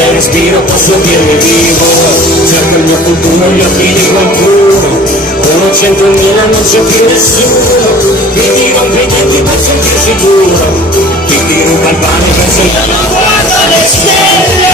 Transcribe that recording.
se respiro posso dirmi vivo. Cerco il mio futuro, gli occhi di qualcuno, uno 100.000 non c'è più nessuno. Chi ti rompe i denti per sentir sicuro, chi ti ruba il pane per sentir. Non guardo le stelle.